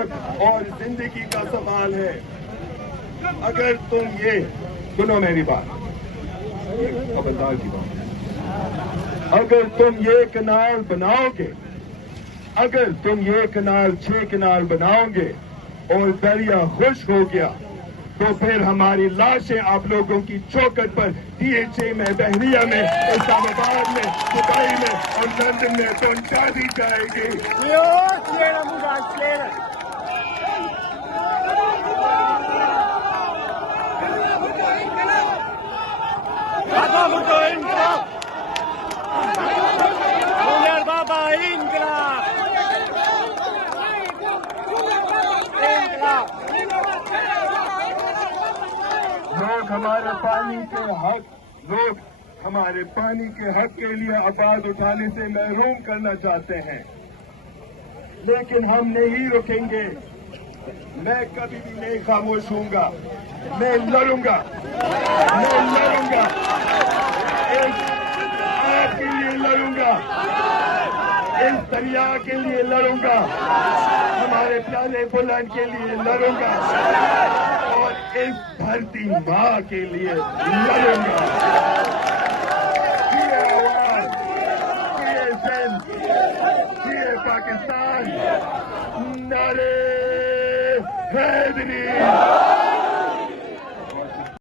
मौत और जिंदगी का सवाल है। अगर तुम ये सुनो मेरी बात, खबरदार की बात, अगर तुम ये कनाल बनाओगे, अगर तुम ये कनाल 6 कनाल बनाओगे और दरिया खुश हो गया, तो फिर हमारी लाशें आप लोगों की चौखट पर DHA में, बहरिया में, इस्लामाबाद में, दुबई में और लंदन में पहुंचा दी जाएगी। लोग हमारे पानी के हक, लोग हमारे पानी के हक के लिए आवाज उठाने से महरूम करना चाहते हैं, लेकिन हम नहीं रुकेंगे। मैं कभी भी नहीं खामोश होऊंगा। मैं लड़ूंगा, मैं लड़ूंगा, आपके लिए लड़ूंगा, इस दरिया के लिए लड़ूंगा, हमारे प्यारे बुलंद के लिए लड़ूंगा और इस धरती माँ के लिए लड़ूंगा। ये आवाज, ये सिंध, ये पाकिस्तान, नारे हैदरी।